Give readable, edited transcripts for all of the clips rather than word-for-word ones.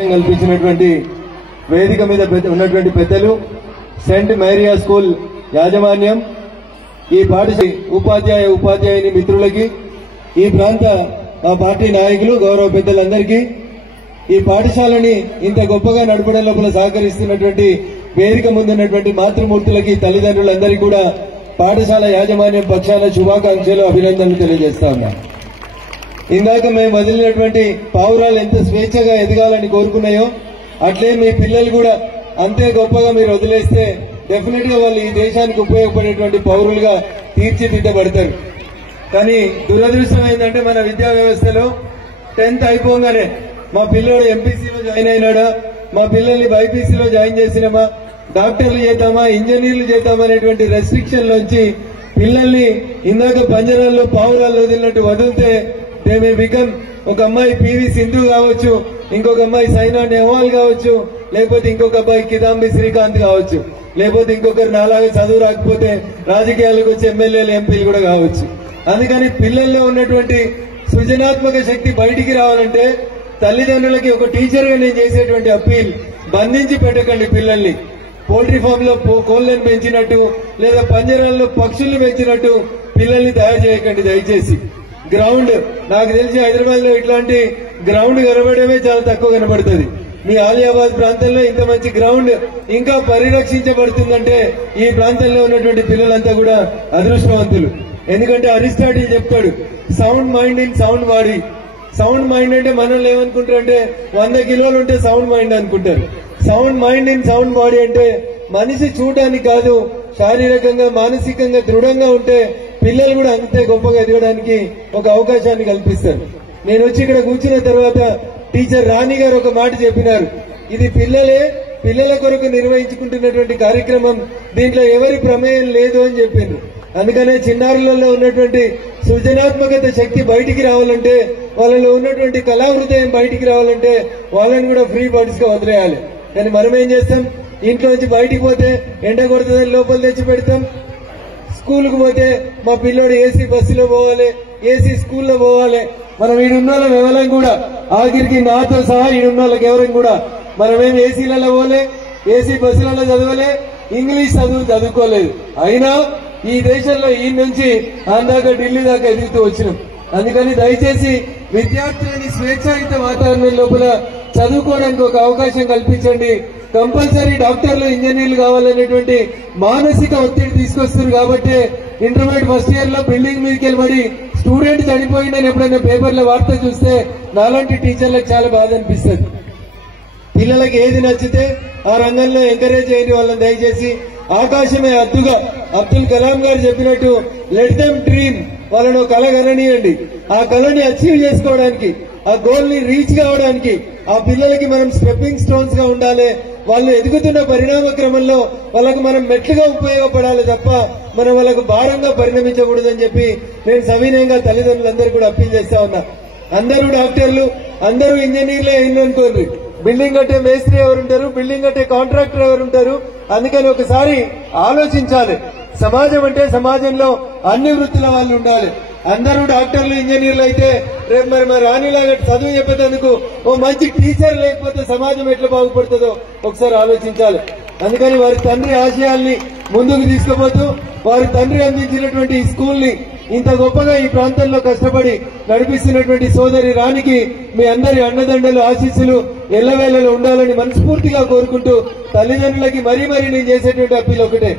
కల్పించినటువంటి వేదిక మీద ఉన్నటువంటి పెద్దలు, సెంట్ మేరియా స్కూల్ యాజమాన్యం, ఈ పాఠశాల ఉపాధ్యాయుని మిత్రులకి, ఈ ప్రాంత పార్టీ నాయకులు, గౌరవ పెద్దలందరికీ, ఈ పాఠశాలని ఇంత గొప్పగా నడపడం లోపల సహకరిస్తున్నటువంటి వేదిక ముందున్నటువంటి మాతృమూర్తులకి, తల్లిదండ్రులందరికీ కూడా పాఠశాల యాజమాన్యం పక్షాన శుభాకాంక్షలు, అభినందనలు తెలియజేస్తా ఉన్నా. ఇందాక మేము వదిలినటువంటి పావురాలు ఎంత స్వేచ్ఛగా ఎదగాలని కోరుకున్నాయో అట్లే మీ పిల్లలు కూడా అంతే గొప్పగా మీరు వదిలేస్తే డెఫినెట్ గా వాళ్ళు ఈ దేశానికి ఉపయోగపడేటువంటి పౌరులుగా తీర్చిదిద్దబడతారు. కానీ దురదృష్టం ఏంటంటే మన విద్యా వ్యవస్థలో 10th అయిపోగానే మా పిల్లోడు ఎంపీసీలో జాయిన్ అయినాడా, మా పిల్లల్ని బైపీసీలో జాయిన్ చేసినామా, డాక్టర్లు చేద్దామా, ఇంజనీర్లు చేద్దామా అనేటువంటి రెస్ట్రిక్షన్ లోంచి పిల్లల్ని ఇందాక పంజరాల్లో పావురాలు వదిలినట్టు వదిలితే దే మే బికమ్, ఒక అమ్మాయి పివి సింధు కావచ్చు, ఇంకొక అమ్మాయి సైనా నెహ్వాల్ కావచ్చు, లేకపోతే ఇంకొక అబ్బాయి కిదాంబి శ్రీకాంత్ కావచ్చు, లేకపోతే ఇంకొకరు నాలాగా చదువు రాకపోతే రాజకీయాలకు వచ్చి ఎమ్మెల్యేలు ఎంపీలు కూడా కావచ్చు. అందుకని పిల్లల్లో ఉన్నటువంటి సృజనాత్మక శక్తి బయటికి రావాలంటే తల్లిదండ్రులకి ఒక టీచర్ గా నేను చేసేటువంటి అప్పీల్, బంధించి పెట్టకండి పిల్లల్ని. పౌల్ట్రీ ఫామ్ లో కోళ్లను పెంచినట్టు లేదా పంజరాల్లో పక్షుల్ని పెంచినట్టు పిల్లల్ని తయారు చేయకండి దయచేసి. గ్రౌండ్, నాకు తెలిసి హైదరాబాద్ లో ఇట్లాంటి గ్రౌండ్ కనబడమే చాలా తక్కువ కనబడుతుంది. మీ ఆలియాబాద్ ప్రాంతంలో ఇంత మంచి గ్రౌండ్ ఇంకా పరిరక్షించబడుతుందంటే ఈ ప్రాంతంలో ఉన్నటువంటి పిల్లలంతా కూడా అదృష్టవంతులు. ఎందుకంటే అరిస్టాటిల్ చెప్తాడు, sound mind in sound body. Sound mind అంటే మనల్ని ఏమనుకుంటారంటే 100 కిలోలు ఉంటే సౌండ్ మైండ్ అనుకుంటారు. Sound mind in sound body అంటే మనిషి చూడడానికి కాదు, శారీరకంగా మానసికంగా దృఢంగా ఉంటే పిల్లలు కూడా అంతే గొప్పగా ఎదగడానికి ఒక అవకాశాన్ని కల్పిస్తారు. నేను వచ్చి ఇక్కడ కూర్చున్న తర్వాత టీచర్ రాణి గారు ఒక మాట చెప్పినారు, ఇది పిల్లల కొరకు నిర్వహించుకుంటున్నటువంటి కార్యక్రమం, దీంట్లో ఎవరి ప్రమేయం లేదు అని చెప్పిండ్రు. అందుకనే చిన్నారులలో ఉన్నటువంటి సృజనాత్మకత శక్తి బయటికి రావాలంటే, వాళ్ళలో ఉన్నటువంటి కళా హృదయం బయటికి రావాలంటే వాళ్ళని కూడా ఫ్రీ బర్డ్స్ గా వదిలేయాలి. కానీ మనం ఏం చేస్తాం, ఇంట్లో నుంచి బయటికి పోతే ఎండ కొడుతుందని లోపల తెచ్చి పెడతాం, స్కూల్కి పోతే మా పిల్లోడు ఏసీ బస్సులో పోవాలి, ఏసీ స్కూల్లో పోవాలి. మనం ఈడున్న వాళ్ళం ఎవరం కూడా, ఆఖరికి నాతో సహా ఈడున్న వాళ్ళకి ఎవరం కూడా మనమేం ఏసీలలో పోలే, ఏసీ బస్సులలో చదవలే, ఇంగ్లీష్ చదువుకోలేదు. అయినా ఈ దేశంలో ఈ నుంచి అందాక ఢిల్లీ దాకా ఎదుగుతూ వచ్చినాం. అందుకని దయచేసి విద్యార్థులని స్వేచ్ఛాయుత వాతావరణం లోపల చదువుకోవడానికి ఒక అవకాశం కల్పించండి. కంపల్సరీ డాక్టర్లు, ఇంజనీర్లు కావాలనేటువంటి మానసిక ఒత్తిడి తీసుకొస్తారు. కాబట్టి ఇంటర్మీడియట్ ఫస్ట్ ఇయర్ లో బిల్డింగ్ మీదకి వెళ్ళి స్టూడెంట్ చనిపోయిందని ఎప్పుడైనా పేపర్లో వార్త చూస్తే నాలాంటి టీచర్లకు చాలా బాధ అనిపిస్తుంది. పిల్లలకి ఏది నచ్చితే ఆ రంగంలో ఎంకరేజ్ చేయండి వాళ్ళని దయచేసి. ఆకాశమే హద్దుగా అబ్దుల్ కలాం గారు చెప్పినట్టు లెట్ దెమ్ డ్రీమ్, వాళ్ళను కళ కననీయండి. ఆ కళని అచీవ్ చేసుకోవడానికి, ఆ గోల్ ని రీచ్ కావడానికి ఆ పిల్లలకి మనం స్టెప్పింగ్ స్టోన్స్ గా ఉండాలి. వాళ్ళు ఎదుగుతున్న పరిణామ క్రమంలో వాళ్ళకు మనం మెట్లుగా ఉపయోగపడాలి తప్ప మనం వాళ్ళకు భారంగా పరిణమించకూడదని చెప్పి నేను సవినయంగా తల్లిదండ్రులందరూ కూడా అప్పీల్ చేస్తా ఉన్నా. అందరూ డాక్టర్లు, అందరూ ఇంజనీర్లే అయిందనుకోండి, బిల్డింగ్ కట్టే మేస్త్రి ఎవరుంటారు, బిల్డింగ్ కట్టే కాంట్రాక్టర్ ఎవరుంటారు. అందుకని ఒకసారి ఆలోచించాలి. సమాజం అంటే సమాజంలో అన్ని వృత్తుల వాళ్ళు ఉండాలి. అందరూ డాక్టర్లు, ఇంజనీర్లు అయితే రేపు మరి రాణిలాగా చదువు చెప్పేందుకు ఓ మంచి టీచర్ లేకపోతే సమాజం ఎట్లా బాగుపడుతుందో ఒకసారి ఆలోచించాలి. అందుకని వారి తండ్రి ఆశయాల్ని ముందుకు తీసుకుపోతూ వారి తండ్రి అందించినటువంటి ఈ స్కూల్ ని ఇంత గొప్పగా ఈ ప్రాంతంలో కష్టపడి నడిపిస్తున్నటువంటి సోదరి రాణికి మీ అందరి అండదండలు, ఆశీస్సులు ఎల్లవేళలో ఉండాలని మనస్ఫూర్తిగా కోరుకుంటూ తల్లిదండ్రులకి మరీ నేను చేసేటువంటి అప్పీల్ ఒకటే,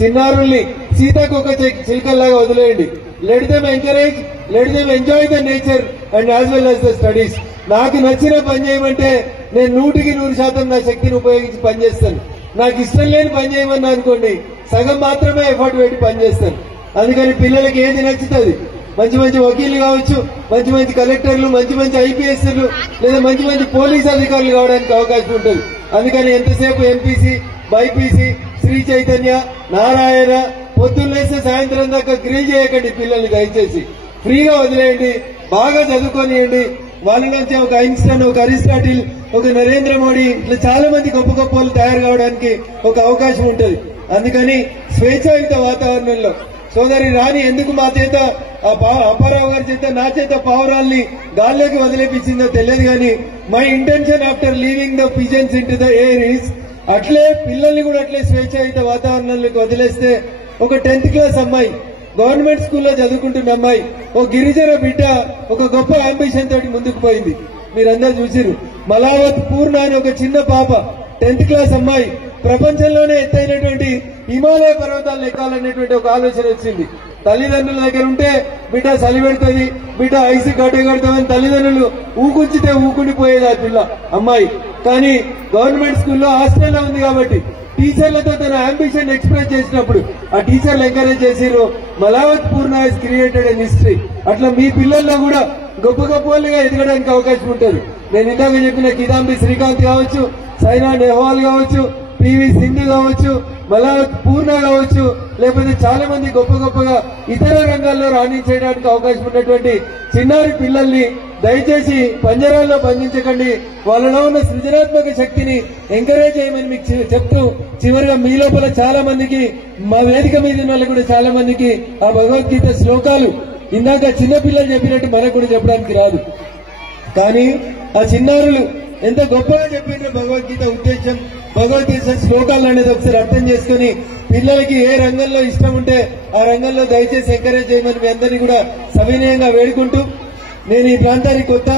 చిన్నారుల్ని సీతాకొక చిలుకల్లాగా వదిలేయండి. Let them encourage, let them enjoy the nature and as well as the studies. నాకు నచ్చిన పని చేయమంటే నేను 100% నా శక్తిని ఉపయోగించి పనిచేస్తాను. నాకు ఇష్టం లేని పని చేయమన్నా అనుకోండి, సగం మాత్రమే ఎఫర్ట్ పెట్టి పనిచేస్తాను. అందుకని పిల్లలకి ఏది నచ్చుతుంది, మంచి మంచి వకీళ్లు కావచ్చు, మంచి మంచి కలెక్టర్లు, మంచి మంచి ఐపీఎస్లు లేదా మంచి మంచి పోలీస్ అధికారులు కావడానికి అవకాశం ఉంటుంది. అందుకని ఎంతసేపు ఎంపీసీ, బైపీసీ, శ్రీ చైతన్య, నారాయణ, పొద్దున్నేస్తే సాయంత్రం దాకా గ్రిల్ చేయకండి పిల్లల్ని. దయచేసి ఫ్రీగా వదిలేయండి, బాగా చదువుకోనియండి. వాళ్ళ నుంచి ఒక ఐన్స్టైన్, ఒక అరిస్టాటిల్, ఒక నరేంద్ర మోడీ ఇట్లా చాలా మంది గొప్ప గొప్ప వాళ్ళు తయారు కావడానికి ఒక అవకాశం ఉంటుంది. అందుకని స్వేచ్ఛాయుత వాతావరణంలో సోదరి రాణి ఎందుకు మా చేత అప్పారావు గారి చేత నా చేత పావురాల్ని గాల్లోకి వదిలేపించిందో తెలియదు. కానీ my intention after leaving the pigeons into the air is అట్లే పిల్లల్ని కూడా అట్లే స్వేచ్ఛాయుత వాతావరణంలోకి వదిలేస్తే ఒక 10th క్లాస్ అమ్మాయి గవర్నమెంట్ స్కూల్లో చదువుకుంటున్న అమ్మాయి ఓ గిరిజన బిడ్డ ఒక గొప్ప అంబిషన్ తోటి ముందుకు పోయింది. మీరందరూ చూసిరు. మలావత్ పూర్ణ అని ఒక చిన్న పాప 10th క్లాస్ అమ్మాయి ప్రపంచంలోనే ఎత్తైనటువంటి హిమాలయ పర్వతాలు ఎక్కాలనేటువంటి ఒక ఆలోచన వచ్చింది. తల్లిదండ్రుల దగ్గర ఉంటే బిడ్డ చలి పెడుతుంది, బిడ్డ ఐసి కట్టగడుతుందని తల్లిదండ్రులు ఊకుంచితే ఊకుండిపోయేది ఆ పిల్ల అమ్మాయి. కానీ గవర్నమెంట్ స్కూల్లో హాస్టల్లో ఉంది కాబట్టి టీచర్లతో తన అంబిషన్ ఎక్స్ప్రెస్ చేసినప్పుడు ఆ టీచర్లు ఎంకరేజ్ చేసిరు. మలావత్ పూర్ణ హెస్ క్రియేటెడ్ ఎన్ హిస్టరీ. అట్లా మీ పిల్లల్లో కూడా గొప్ప గొప్ప వాళ్ళుగా ఎదగడానికి అవకాశం ఉంటుంది. నేను ఇందాక చెప్పిన కిదాంబి శ్రీకాంత్ కావచ్చు, సైనా నెహ్వాల్ కావచ్చు, పివి సింధు కావచ్చు, మలావత్ పూర్ణ కావచ్చు, లేకపోతే చాలా మంది గొప్ప గొప్పగా ఇతర రంగాల్లో రాణించేయడానికి అవకాశం ఉన్నటువంటి చిన్నారి పిల్లల్ని దయచేసి పంజరాల్లో బంధించకండి. వాళ్ళలో ఉన్న సృజనాత్మక శక్తిని ఎంకరేజ్ చేయమని మీకు చెప్తూ చివరిగా మీ లోపల చాలా మందికి, మా వేదిక మీద ఉన్న వాళ్ళు కూడా చాలా మందికి ఆ భగవద్గీత శ్లోకాలు ఇందాక చిన్నపిల్లలు చెప్పినట్టు మనకు కూడా చెప్పడానికి రాదు. కానీ ఆ చిన్నారులు ఎంత గొప్పగా చెప్పిన భగవద్గీత ఉద్దేశం, భగవద్గీత శ్లోకాలు అనేది ఒకసారి అర్థం చేసుకుని పిల్లలకి ఏ రంగంలో ఇష్టం ఉంటే ఆ రంగంలో దయచేసి ఎంకరేజ్ చేయమని మీ అందరినీ కూడా సవినయంగా వేడుకుంటూ, నేను ఈ ప్రాంతానికి కొత్త,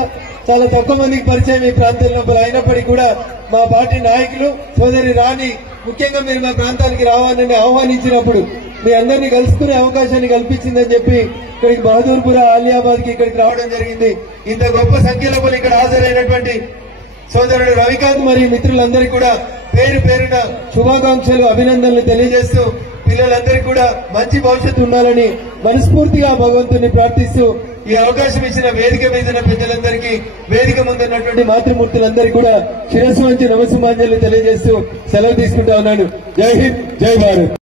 చాలా తక్కువ మందికి పరిచయం ఈ ప్రాంతం లోపల అయినప్పటికీ కూడా మా పార్టీ నాయకులు సోదరి రాణి ముఖ్యంగా మీరు మా ప్రాంతానికి రావాలని ఆహ్వానించినప్పుడు మీ అందరినీ కలుసుకునే అవకాశాన్ని కల్పించిందని చెప్పి ఇక్కడికి బహదూర్పుర ఆలియాబాద్ కి ఇక్కడికి రావడం జరిగింది. ఇంత గొప్ప సంఖ్యలో ఇక్కడ హాజరైనటువంటి సోదరుడు రవికాంత్ మరియు మిత్రులందరికీ కూడా పేరు పేరున శుభాకాంక్షలు, అభినందనలు తెలియజేస్తూ పిల్లలందరికీ కూడా మంచి భవిష్యత్తు ఉండాలని మనస్ఫూర్తిగా భగవంతుని ప్రార్థిస్తూ ఈ అవకాశం ఇచ్చిన వేదిక మీద పెద్దలందరికీ, వేదిక ముందున్నటువంటి మాతృమూర్తులందరికీ కూడా శిరస్సు వంచి నమస్సుమాంజలి తెలియజేస్తూ సెలవు తీసుకుంటా ఉన్నాను. జై హింద్, జై భారత్.